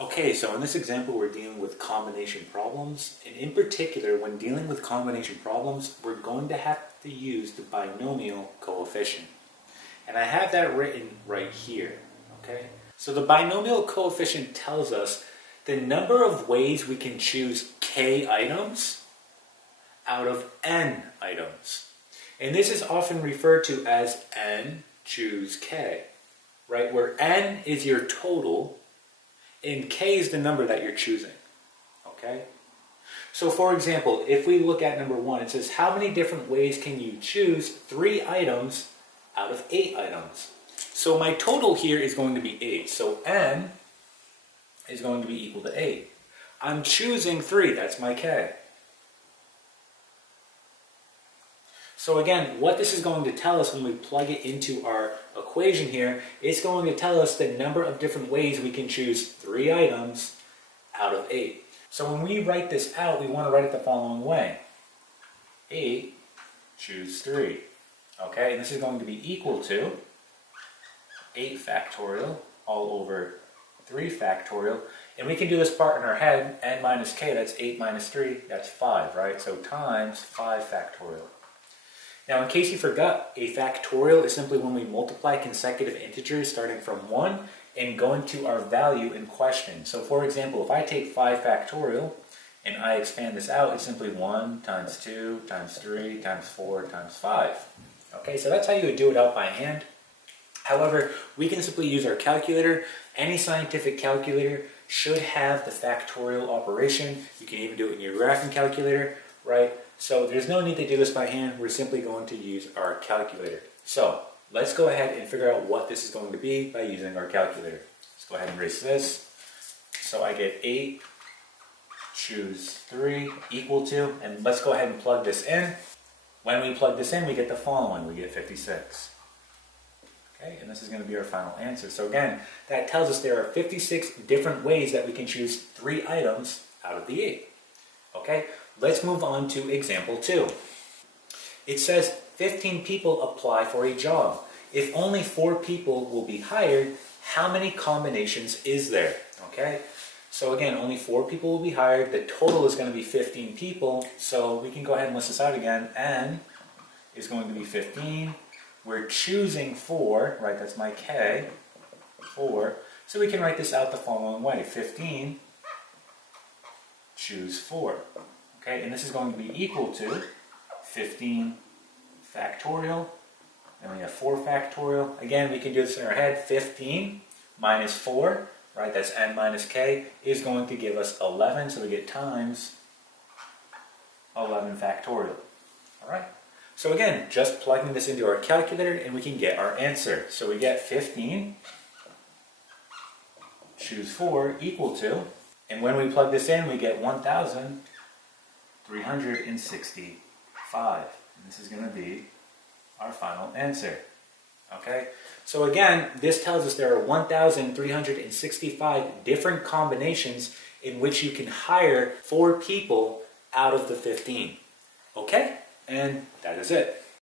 Okay, so in this example we're dealing with combination problems, and in particular when dealing with combination problems we're going to have to use the binomial coefficient. And I have that written right here, okay? So the binomial coefficient tells us the number of ways we can choose k items out of n items. And this is often referred to as n choose k, right? Where n is your total and k is the number that you're choosing, okay? So for example, if we look at number 1, it says how many different ways can you choose 3 items out of 8 items? So my total here is going to be 8. So n is going to be equal to 8. I'm choosing 3, that's my k. So again, what this is going to tell us when we plug it into our equation here, it's going to tell us the number of different ways we can choose 3 items out of 8. So when we write this out, we want to write it the following way. 8, choose 3. Okay, and this is going to be equal to 8 factorial all over 3 factorial. And we can do this part in our head, n minus k, that's 8 minus 3, that's 5, right? So times 5 factorial. Now, in case you forgot, a factorial is simply when we multiply consecutive integers starting from 1 and going to our value in question. So, for example, if I take 5 factorial and I expand this out, it's simply 1 times 2 times 3 times 4 times 5. Okay, so that's how you would do it out by hand. However, we can simply use our calculator. Any scientific calculator should have the factorial operation. You can even do it in your graphing calculator, right? So there's no need to do this by hand. We're simply going to use our calculator. So let's go ahead and figure out what this is going to be by using our calculator. Let's go ahead and erase this. So I get 8, choose 3, equal to, and let's go ahead and plug this in. When we plug this in, we get the following. We get 56. Okay, and this is going to be our final answer. So again, that tells us there are 56 different ways that we can choose 3 items out of the 8. Okay, let's move on to example 2. It says 15 people apply for a job. If only 4 people will be hired, how many combinations is there? Okay, so again, only 4 people will be hired. The total is going to be 15 people. So we can go ahead and list this out again. N is going to be 15. We're choosing 4, right? That's my k, 4. So we can write this out the following way. 15, choose 4. Okay, and this is going to be equal to 15 factorial. And we have 4 factorial. Again, we can do this in our head. 15 minus 4, right? That's n minus k, is going to give us 11. So we get times 11 factorial. All right. So again, just plugging this into our calculator and we can get our answer. So we get 15, choose 4, equal to, and when we plug this in, we get 1,365. And this is going to be our final answer. Okay? So again, this tells us there are 1,365 different combinations in which you can hire 4 people out of the 15. Okay? And that is it.